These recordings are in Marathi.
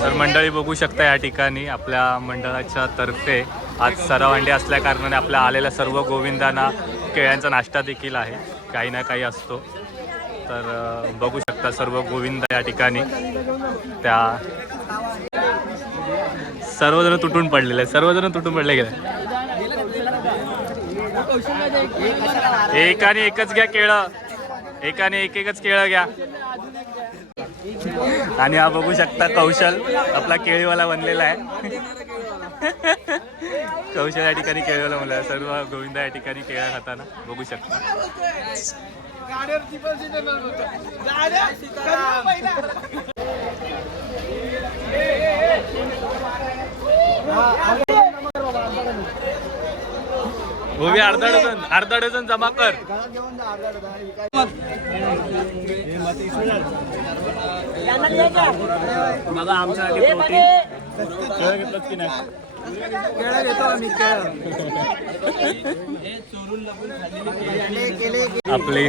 तर मंडळी बघू शकता या ठिकाणी आपल्या मंडळाच्या तर्फे आज सरावंडी असल्या कारणाने आपल्या आलेल्या सर्व गोविंदांना केळ्यांचा नाश्ता देखील आहे, काही ना काही असतो. तर बघू शकता सर्व गोविंद या ठिकाणी त्या सर्वजण तुटून पडलेले, सर्वजण तुटून पडले गेले. एकाने एकच घ्या केळं, एकाने एकच केळं घ्या. आणि हा बघू शकता कौशल आपला केळीवाला बनलेला आहे. कौशल या ठिकाणी केळीवाला बनलेला आहे. सर्व गोविंदा या ठिकाणी केळ्या खाताना बघू शकता. गोबी अर्धा डझन जमा कर. बघा आमच्यासाठी घेतलंच की नाही. केळं घेतो आम्ही. आपले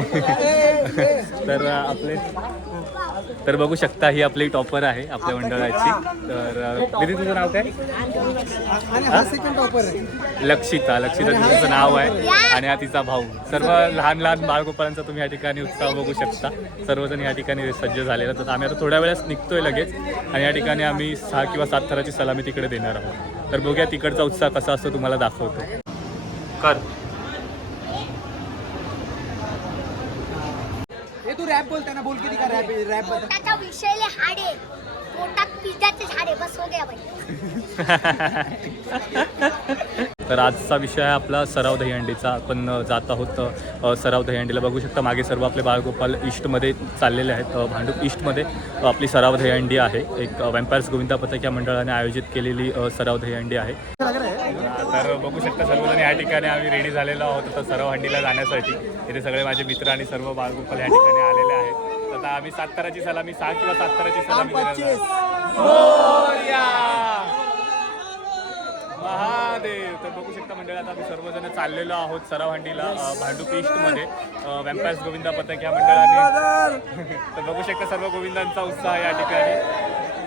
तर बघू शकता ही आपली टॉपर आहे आपल्या मंडळाची. तर दीदी तुझं नाव काय? लक्षिता तिचं नाव आहे आणि हा तिचा भाऊ. सर्व लहान लहान बाळगोपाळांचा तुम्ही या ठिकाणी उत्साह बघू शकता. सर्वजण या ठिकाणी सज्ज झालेला. तर आम्ही आता थोड्या वेळात निघतोय लगेच आणि या ठिकाणी आम्ही 6 किंवा 7 थराची सलामी तिकडे देणार आहोत. तर बघूया तिकडचा उत्साह कसा असतो तुम्हाला दाखवतो. कर तू रॅप बोलताना बोल किती का रॅप रॅप पोटाचा विषय ले हाडे पोटात पिझ्झाचे झाडे बस हो गया भाई. तर आजचा विषय आहे आपला सराव दहीहंडीचा. आपण जात आहोत सराव दहीहंडीला. बघू शकता मागे सर्व आपले बाळगोपाल ईस्टमध्ये चाललेले आहेत. भांडूप ईस्टमध्ये आपली सराव दहीहंडी आहे. एक वॅम्पायर्स गोविंदा पथक या मंडळाने आयोजित केलेली सराव दहीहंडी आहे. तर बघू शकता सर्वजण या ठिकाणी आम्ही रेडी झालेलो आहोत तर सराव हंडीला जाण्यासाठी. इथे सगळे माझे मित्र आणि सर्व बाळगोपाल या ठिकाणी आलेले आहेत. आता आम्ही 7 थराची सलामी 6 किंवा 7 थराची सलामी महादेव. तर बघू शकता मंडळी आता आम्ही सर्वजण चाललेलो आहोत सराव हंडीला भांडूप ईस्टमध्ये वॅम्पायर्स गोविंदा पथक या मंडळाने. तर बघू शकता सर्व गोविंदांचा उत्साह या ठिकाणी.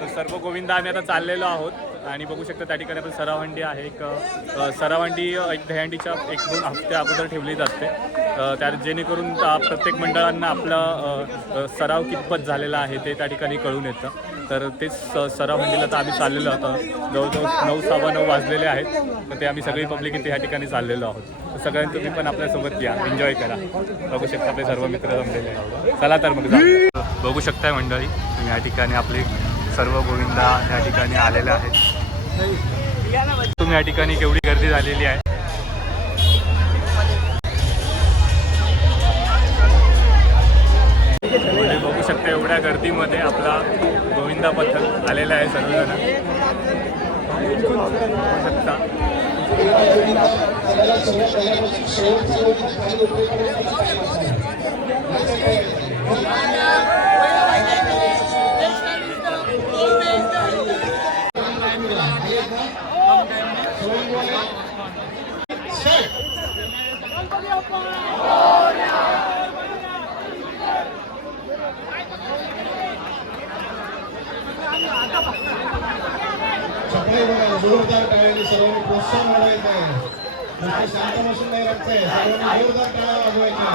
तर सर्व गोविंदा आम्ही आता चाललेलो आहोत आणि बघू शकता त्या ठिकाणी आपण सरावहंडी आहे. एक सरावहंडी एक दहीहंडीच्या 1-2 हफ्ते अगोदर ठेवली जाते त्या जेणेकरून प्रत्येक मंडळांना आपला सराव कितपत झालेला आहे ते त्या ठिकाणी कळून येतं. तर तेच सरावहंडीला तर आम्ही चाललेलो आहोत. जवळजवळ 9-9:15 वाजलेले आहेत. तर ते आम्ही सगळी पब्लिक इथे या ठिकाणी चाललेलो आहोत. तर सगळ्यांनी तुम्ही पण आपल्यासोबत या, एन्जॉय करा. बघू शकता आपले सर्व मित्र जमलेले आहेत. चला तर मग बघू शकताय मंडळी तुम्ही या ठिकाणी आपले सर्व गोविंदा या ठिकाणी आलेले आहेत. तुम्ही या ठिकाणी केवढी गर्दी झालेली आहे. बघू शकता एवढ्या गर्दीमध्ये आपला गोविंदा पथक आलेला आहे. सर्वजण बघू शकता. जोरदार टाळ्यांनी सर्वांनी प्रोत्साहन वाढवायचं आहे. नुसतं शांत बसून नाही राहायचंय. सर्वांनी जोरदार टाळ्या वाजवायच्या.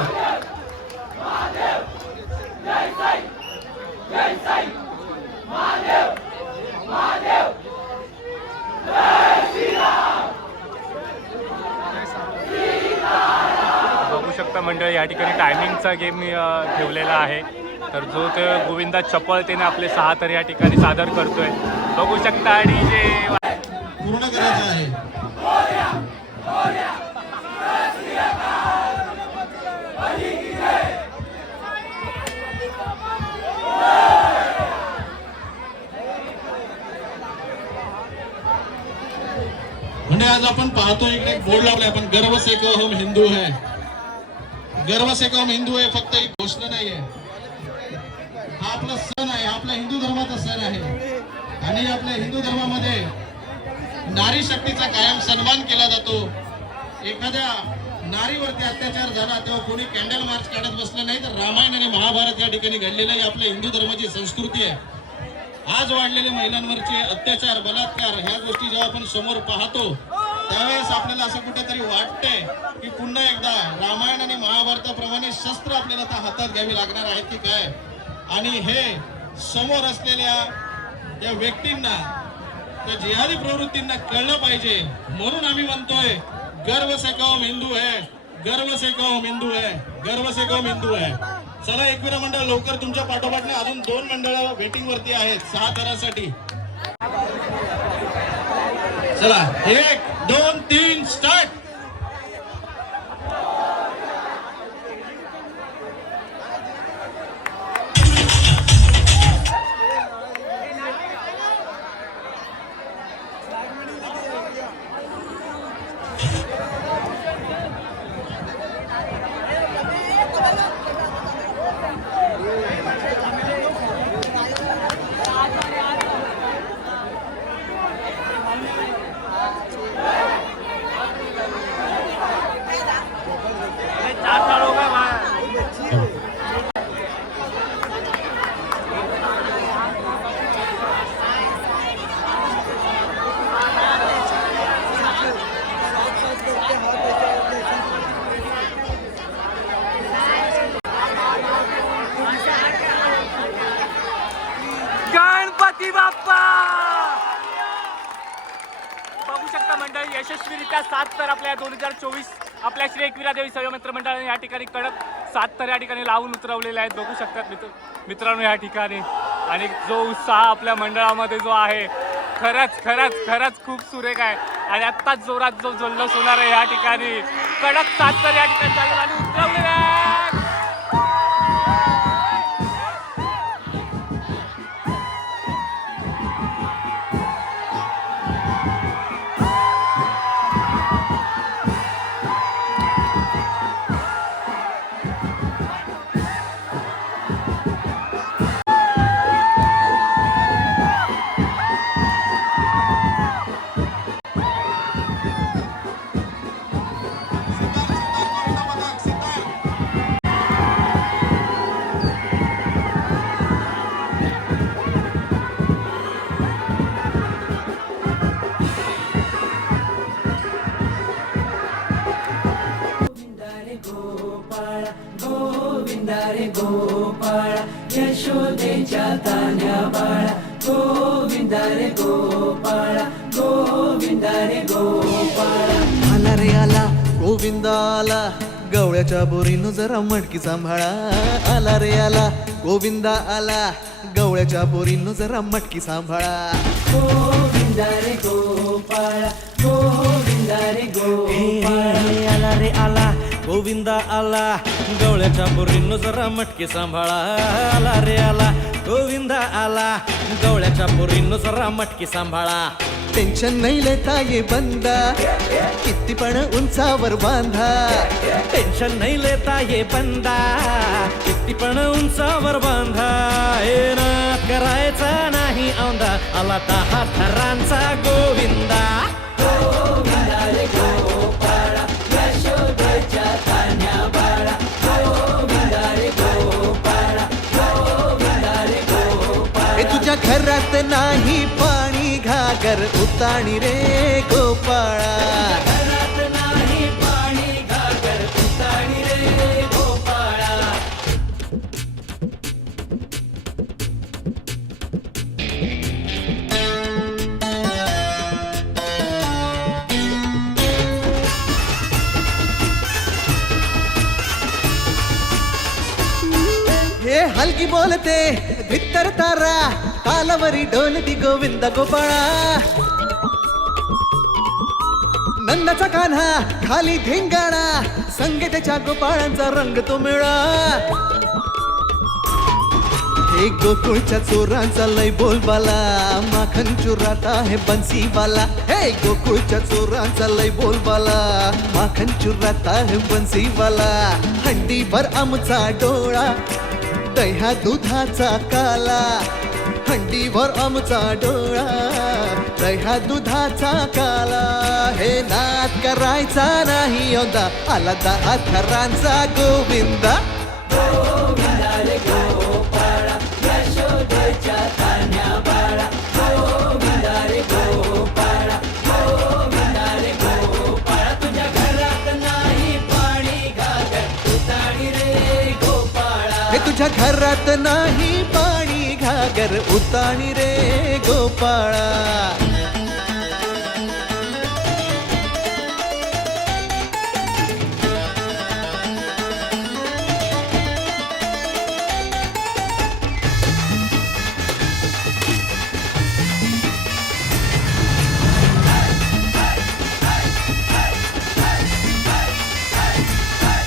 बघू शकता मंडळी या ठिकाणी टायमिंगचा गेम ठेवलेला आहे. तर जो ते गोविंदा चपळतेने आपले 6 तर या ठिकाणी सादर करतोय. बघू शकता डीजे पूर्ण करायचं आहे. म्हणजे आज आपण पाहतो इकडे बोर्ड लावलाय आपण गर्व से को हम हिंदू है. गर्व से को हम हिंदू है फक्त एक घोषणा नाहीये. हा आपला सण आहे. आपला हिंदू धर्माचा सण आहे आणि आपल्या हिंदू धर्मामध्ये नारी शक्तीचा कायम सन्मान केला जातो. एखाद्या नारीवरती अत्याचार झाला तेव्हा कोणी कॅन्डल मार्च काढत बसलं नाही, तर रामायण आणि महाभारत या ठिकाणी घडलेलं ही आपल्या हिंदू धर्माची संस्कृती आहे. आज वाढलेले महिलांवरचे अत्याचार, बलात्कार ह्या गोष्टी जेव्हा आपण समोर पाहतो त्यावेळेस आपल्याला असं कुठेतरी वाटतंय की पुन्हा एकदा रामायण आणि महाभारताप्रमाणे शस्त्र आपल्याला आता हातात घ्यावी लागणार आहेत की काय. आणि हे समोर असलेल्या या व्यक्तींना, त्या जिहादी प्रवृत्तींना कळलं पाहिजे. म्हणून आम्ही म्हणतोय गर्व से कौम हिंदू है, गर्व से कौम हिंदू है, गर्व से कौम हिंदू है. चला एकविरा मंडळ लवकर तुमच्या पाठोपाठने अजून 2 मंडळ वेटिंग वरती आहेत 6 थरासाठी. चला 1 2 3 स्टार्ट. गणपती बाप्पा. बघू शकता मंडळी, यशस्वीरित्या 7 थर आपल्या 2024 आपल्या श्री एकविरा देवी सेवा मित्र मंडळाने या ठिकाणी कडक 7 थर या ठिकाणी लावून उतरवलेले आहेत. बघू शकतात मित्रांनो या ठिकाणी. आणि जो उत्साह आपल्या मंडळामध्ये जो आहे खरंच खरंच खरंच खूप सुरेख आहे. आणि आत्ताच जोरात जो जल्लोष होणार आहे या ठिकाणी. कडक 7 थर या ठिकाणी चालू आणि उतरवलेले आहेत. रे गोपाळ यशोदेच्या तान्या बाळा गोविंदा रे गोपाळ गोविंदा रे गोपाळ. आला रे आला गोविंदा आला गवळ्याच्या बोरीनं जरा मटकी सांभाळा. आला रे आला गोविंदा आला गवळ्याच्या बोरीनं जरा मटकी सांभाळा. गोविंदा रे गोपाळ गोविंदा रे गोपाळ. आला रे आला गोविंदा आला गवळ्याच्या बोरीनं जरा मटकी सांभाळा. आला रे आला गोविंदा आला गवळ्याच्या बोरीनं जरा मटकी सांभाळा. टेन्शन नाही लेता ये बंदा किती पण उंचावर बांधा. टेन्शन नाही लेता ये बंदा किती पण उंचावर बांधा. हे ना करायचा नाही औंदा आला 10 थरांचा गोविंदा. गोविंदा रे गोपाळ यशोदेच्या तान्या बाळा गोविंदा रे गोपाळ गोविंदा रे गोपाळ. हे तुझ्या घरात नाही पाणी घागर उताणी रे गोपाळा. घरात नाही पाणी घागर उताणी रे गोपाळा. हे हलकी बोलते भित्तर तारा तालावरी डोलती गोविंदा गोपाळा. नंदाचा कान्हा खाली धिंगाणा संगीताच्या गोपाळांचा रंग तो मिळा. हे गोकुळच्या चोरांचा लय बोलबाला माखन चुरात आहे बन्सीवाला. हे गोकुळच्या चोरांचा लय बोलबाला माखन चुरात आहे बन्सीवाला. हंडीभर आमचा डोळा दह्या दुधाचा काला. हंडीभर आमचा डोळा दह्या दुधाचा काला हे नाद करायचा नाही औंदा आला 10 थरांचा गोविंदा गोविंदा रे गोपाळा यशोदेच्या कान्या बाळा गोविंदा रे गोपाळा गोविंदा रे गोपाळा तुझ्या घरात नाही पाणी घागर उताणी रे गोपाळा हे तुझ्या घरात नाही पाणी घागर उताणी रे गोपाळा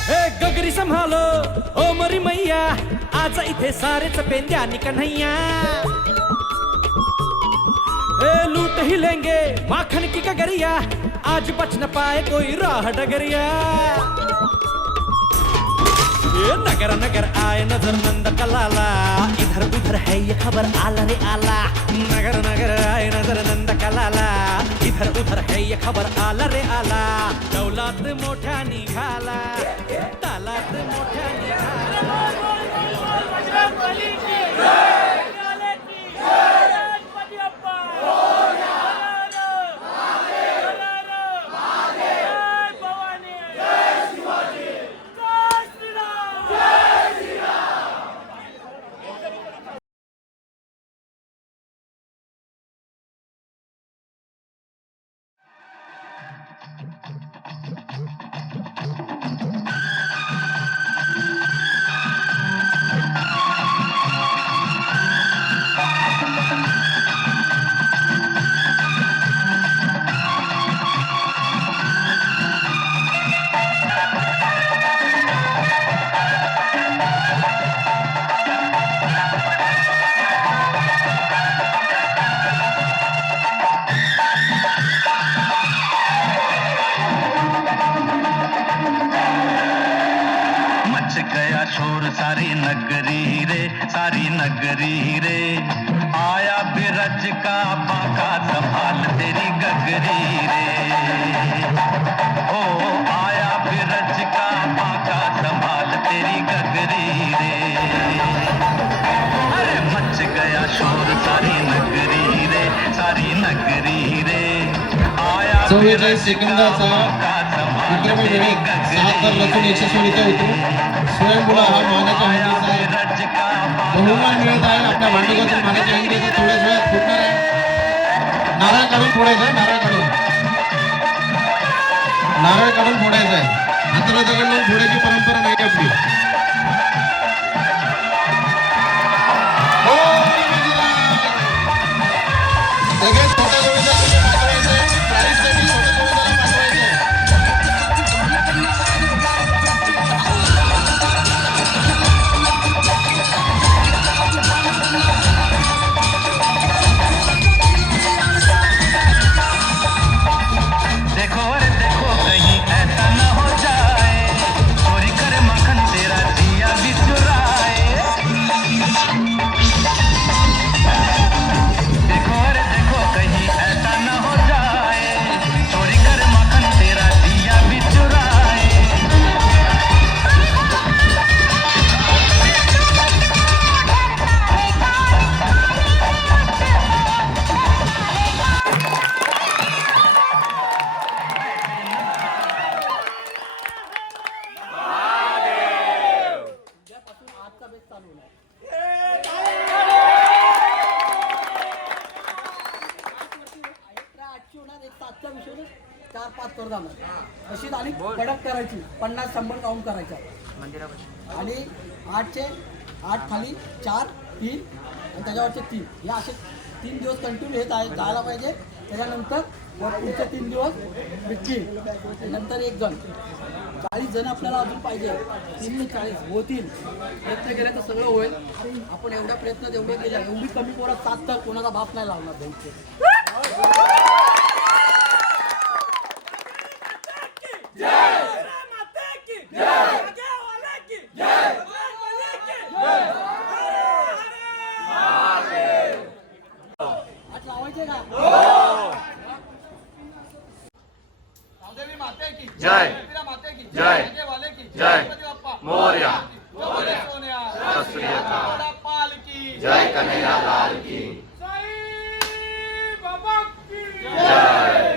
हे गगरी संभालो ओ मरी मैया आज इथे सारेच पेंद्यानी कन्हैया हे लूट ही लेंगे माखन की गगरिया आज बच न पाए कोई राह डगरिया ये नगर नगर आए नजर नंद कलाला इधर उधर है ये खबर आला रे आला नगर नगर आए नजर नंद कलाला इधर उधर है ये खबर आला रे आला दौलात मोठ्या निघाला तालात मोठ्या निघाला शोर सारी नगरी रे सारी नगरी रे आया बिरज का बाका संभाल तेरी गगरी रे ओ आया बिरज का बाका संभाल तेरी गगरी रे अरे मच गया शोर सारी नगरी रे सारी नगरी रे आया 44 सेकंदाचा विक्रमी वेळी 7 तर लसूण यशस्वीरित्या उतरून स्वयंभूला हा मानाच्या हंडीचा बहुमान मिळत आहे आपल्या भांडुकातून मानाच्या हंडीचा थोड्याच वेळात फुटणार आहे नारळ काढून फोडायचं आहे नारळ काढून फोडायचं आहे हाताला दगड लावून फोडायची परंपरा नाही आपली सगळ्यात छोट्या गोविंदाला पाठवायचं प्राईजसाठी छोट्या गोविंदाला पाठवायचं देखो रे देखो कहीं ऐसा न हो जाए चोरी करे मक्खन तेरा दिया भी चुराए देखो रे देखो कहीं ऐसा न हो जाए चोरी करे मक्खन तेरा दिया भी चुराए आजचा बेस चालू होणार होणार एक 7चा विषय 4-5 कर जाणार अशी आणि कडक करायची 50-100 काउंट करायचा आणि 8चे 8 खाली 4 3 आणि त्याच्यावरचे 3 हे असे 3 दिवस कंटिन्यू हे जायला पाहिजे त्याच्यानंतर पुढचे 3 दिवस बिटवीन नंतर 1 जण 40 जण आपल्याला अजून पाहिजे 3 ते 40 होतील प्रयत्न केले तर सगळं होईल आपण एवढ्या प्रयत्न जेवढे केले एवढी कमी पोरात 7 तर कोणाचा बाप नाही लावणार त्यांचे लावायचे का माते की जय. एकविरा माते की जय. वाले की जय. गणपती बाप्पा मोरया. बोले सोन्या सत श्री अकाल. बडा पाल की जय कन्हैया लाल की साई बाबा की जय.